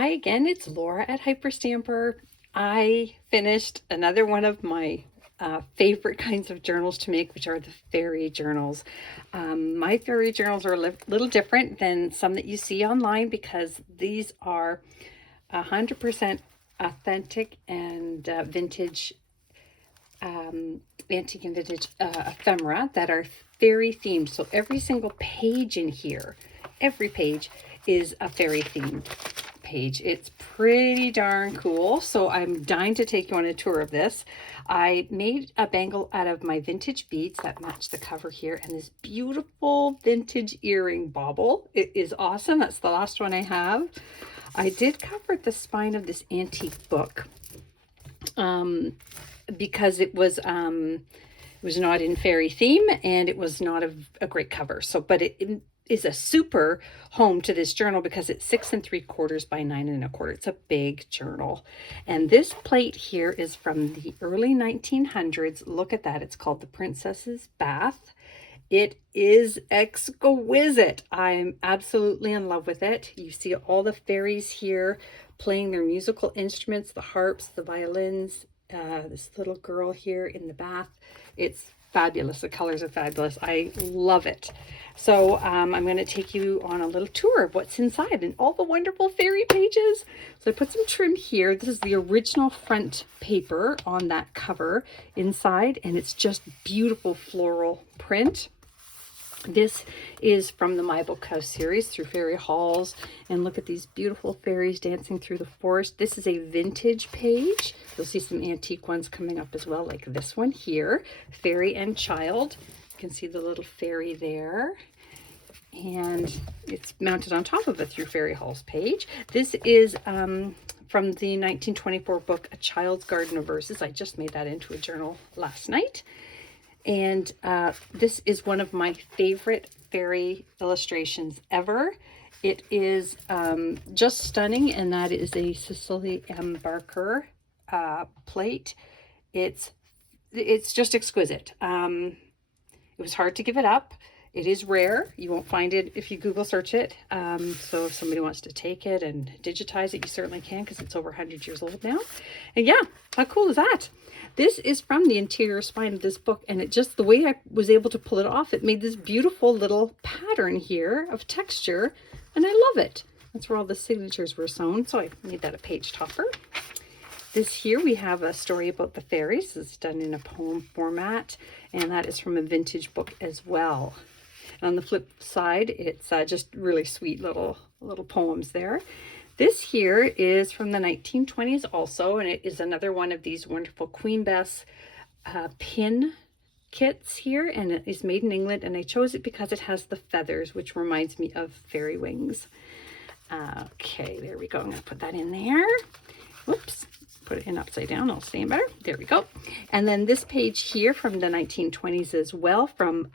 Hi again, it's Laura at Hyperstamper. I finished another one of my favorite kinds of journals to make, which are the fairy journals. My fairy journals are a little different than some that you see online because these are 100% authentic and vintage, antique and vintage ephemera that are fairy themed. So every single page in here, every page is a fairy themed page. It's pretty darn cool. So I'm dying to take you on a tour of this. I made a bangle out of my vintage beads that match the cover here and this beautiful vintage earring bauble. It is awesome. That's the last one I have. I did cover the spine of this antique book because it was not in fairy theme and it was not a great cover. So, but it is a super home to this journal because it's 6 3/4 by 9 1/4. It's a big journal. And this plate here is from the early 1900s. Look at that. It's called The Princess's Bath. It is exquisite. I'm absolutely in love with it. You see all the fairies here playing their musical instruments, the harps, the violins, this little girl here in the bath. It's fabulous. The colors are fabulous. I love it. So I'm going to take you on a little tour of what's inside and all the wonderful fairy pages. So I put some trim here. This is the original front paper on that cover inside, and it's just beautiful floral print. This is from the My Book House series, Through Fairy Halls, and look at these beautiful fairies dancing through the forest. This is a vintage page. You'll see some antique ones coming up as well, like this one here, Fairy and Child. You can see the little fairy there, and it's mounted on top of a Through Fairy Halls page. This is from the 1924 book, A Child's Garden of Verses. I just made that into a journal last night. And this is one of my favorite fairy illustrations ever. It is just stunning, and that is a Cecily M. Barker plate. It's just exquisite. It was hard to give it up. It is rare. You won't find it if you Google search it. So if somebody wants to take it and digitize it, you certainly can because it's over 100 years old now. And yeah, how cool is that? This is from the interior spine of this book, and it just, the way I was able to pull it off, it made this beautiful little pattern here of texture, and I love it. That's where all the signatures were sewn, so I made that a page topper. This here, we have a story about the fairies. It's done in a poem format, and that is from a vintage book as well. And on the flip side, it's just really sweet little poems there. This here is from the 1920s also, and it is another one of these wonderful Queen Bess pin kits here, and it is made in England, and I chose it because it has the feathers, which reminds me of fairy wings. Okay, there we go. I'm going to put that in there. Whoops. Put it in upside down, I'll stand better. There we go. And then this page here from the 1920s as well, from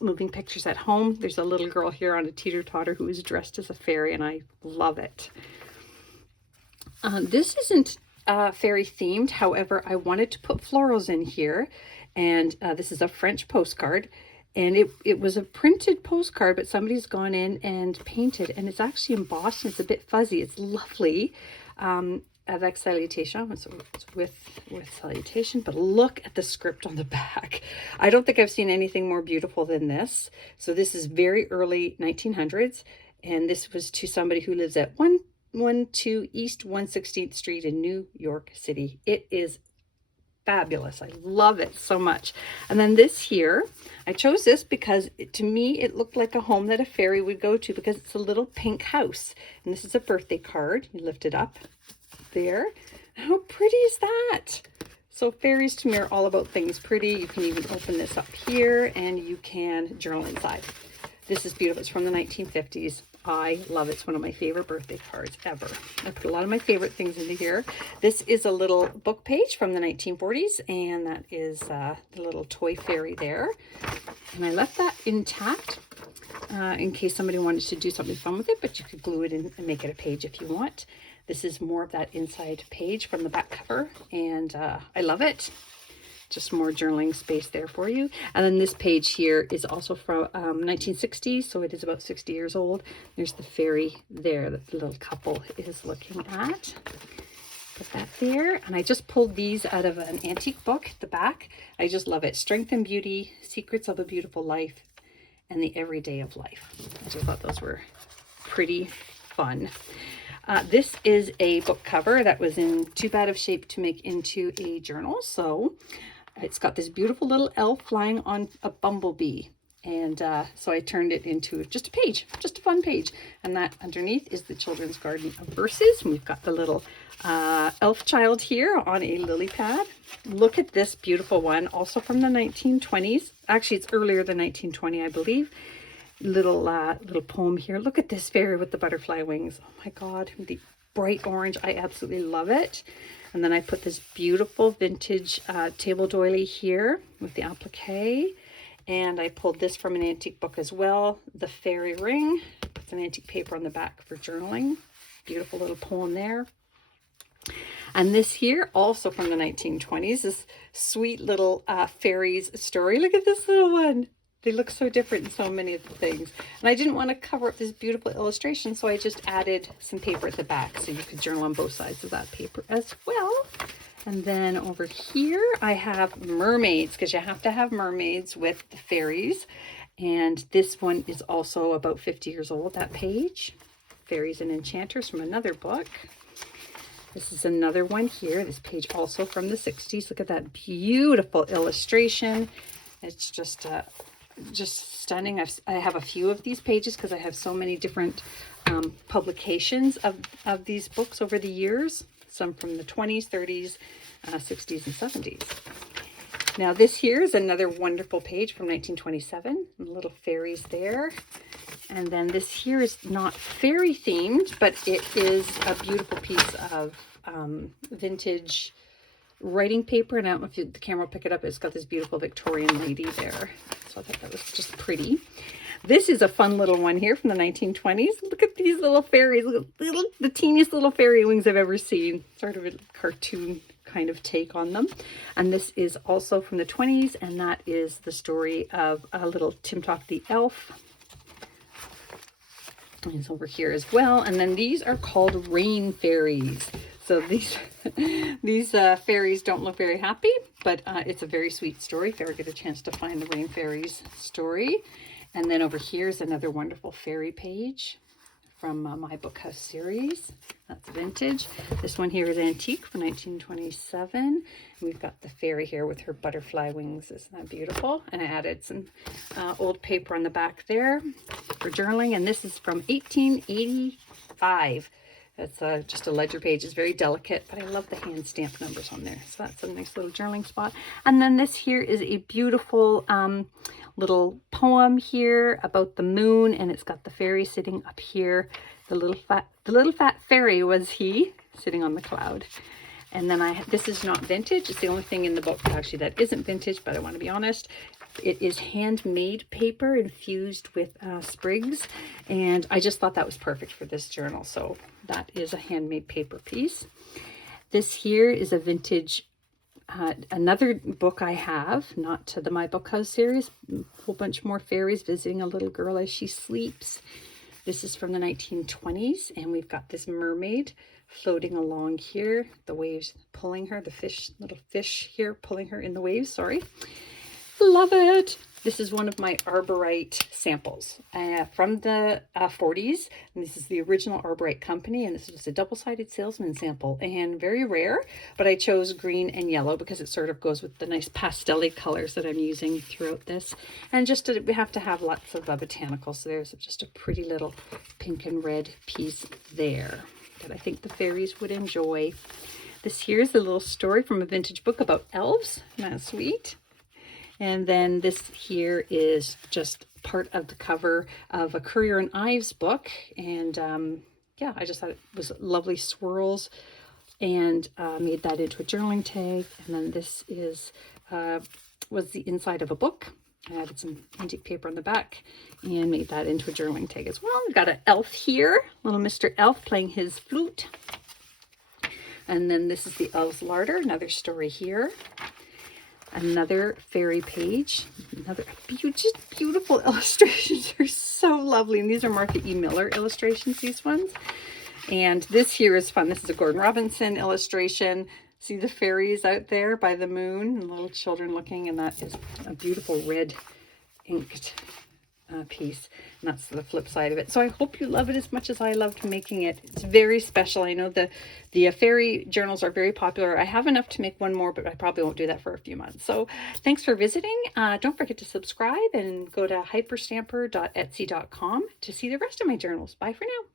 Moving Pictures at Home. There's a little girl here on a teeter-totter who is dressed as a fairy, and I love it. This isn't fairy themed, however, I wanted to put florals in here, and this is a French postcard, and it was a printed postcard, but somebody's gone in and painted, and it's actually embossed, and it's a bit fuzzy. It's lovely. Avec salutation, it's with salutation, but look at the script on the back. I don't think I've seen anything more beautiful than this. So this is very early 1900s, and this was to somebody who lives at 112 East 116th Street in New York City. It is fabulous. I love it so much. And then this here, I chose this because to me it looked like a home that a fairy would go to because it's a little pink house. And this is a birthday card. You lift it up there. How pretty is that? So fairies to me are all about things pretty. You can even open this up here and you can journal inside. This is beautiful. It's from the 1950s. I love it. It's one of my favorite birthday cards ever. I put a lot of my favorite things into here. This is a little book page from the 1940s, and that is the little toy fairy there. And I left that intact in case somebody wanted to do something fun with it, but you could glue it in and make it a page if you want. This is more of that inside page from the back cover, and I love it. just more journaling space there for you. And then this page here is also from 1960, so it is about 60 years old. There's the fairy there that the little couple is looking at. Put that there. And I just pulled these out of an antique book, the back. I just love it. Strength and Beauty, Secrets of a Beautiful Life, and the Everyday of Life. I just thought those were pretty fun. This is a book cover that was in too bad of shape to make into a journal. So it's got this beautiful little elf flying on a bumblebee. And so I turned it into just a page, just a fun page. And that underneath is the Children's Garden of Verses. And we've got the little elf child here on a lily pad. Look at this beautiful one, also from the 1920s. Actually, it's earlier than 1920, I believe. Little poem here. Look at this fairy with the butterfly wings. Oh my God, the bright orange. I absolutely love it. And then I put this beautiful vintage table doily here with the applique. And I pulled this from an antique book as well. The Fairy Ring. Puts an antique paper on the back for journaling. Beautiful little poem there. And this here, also from the 1920s, this sweet little fairies story. Look at this little one. They look so different in so many of the things. And I didn't want to cover up this beautiful illustration, so I just added some paper at the back so you could journal on both sides of that paper as well. And then over here, I have mermaids, because you have to have mermaids with the fairies. And this one is also about 50 years old, that page. Fairies and Enchanters from another book. This is another one here. This page also from the 60s. Look at that beautiful illustration. It's just stunning. I have a few of these pages because I have so many different publications of these books over the years. Some from the 20s, 30s, 60s, and 70s. Now this here is another wonderful page from 1927. Little fairies there. And then this here is not fairy themed, but it is a beautiful piece of vintage writing paper. And I don't know if the camera will pick it up. It's got this beautiful Victorian lady there. So I thought that was just pretty. This is a fun little one here from the 1920s. Look at these little fairies. Look at the teeniest little fairy wings I've ever seen. Sort of a cartoon kind of take on them. And this is also from the 20s, and that is the story of a little Tim Talk the elf. It's over here as well. And then these are called rain fairies. So these fairies don't look very happy, but it's a very sweet story. If you ever get a chance to find the rain fairies story. And then over here is another wonderful fairy page from my Bookhouse series. That's vintage. This one here is antique from 1927. And we've got the fairy here with her butterfly wings. Isn't that beautiful? And I added some old paper on the back there for journaling. And this is from 1885. It's just a ledger page. It's very delicate, but I love the hand stamp numbers on there. So that's a nice little journaling spot. And then this here is a beautiful little poem here about the moon, and it's got the fairy sitting up here. The little fat fairy was he sitting on the cloud. And then this is not vintage. It's the only thing in the book actually that isn't vintage, but I want to be honest. It is handmade paper infused with sprigs, and I just thought that was perfect for this journal. So that is a handmade paper piece. This here is a vintage, another book I have, not to the My Bookhouse series, a whole bunch more fairies visiting a little girl as she sleeps. This is from the 1920s, and we've got this mermaid floating along here, the waves pulling her, the little fish here pulling her in the waves, sorry. Love it. This is one of my Arborite samples from the 40s. And this is the original Arborite company. And this is a double-sided salesman sample, and very rare, but I chose green and yellow because it sort of goes with the nice pastel-y colors that I'm using throughout this. And just we have to have lots of botanicals. So there's just a pretty little pink and red piece there that I think the fairies would enjoy. This here's a little story from a vintage book about elves. Isn't that sweet? And then this here is just part of the cover of a Currier and Ives book. And yeah, I just thought it was lovely swirls, and made that into a journaling tag. And then this is was the inside of a book. I added some antique paper on the back and made that into a journaling tag as well. We've got an elf here, little Mr. Elf playing his flute. And then this is the Elf's Larder, another story here. Another fairy page. Another just beautiful illustrations. They're so lovely. And these are Martha E. Miller illustrations, these ones. And this here is fun. This is a Gordon Robinson illustration. See the fairies out there by the moon and little children looking, and that is a beautiful red inked piece, and that's the flip side of it. So I hope you love it as much as I loved making it. It's very special. I know the fairy journals are very popular. I have enough to make one more, but I probably won't do that for a few months. So thanks for visiting. Don't forget to subscribe and go to hyperstamper.etsy.com to see the rest of my journals. Bye for now.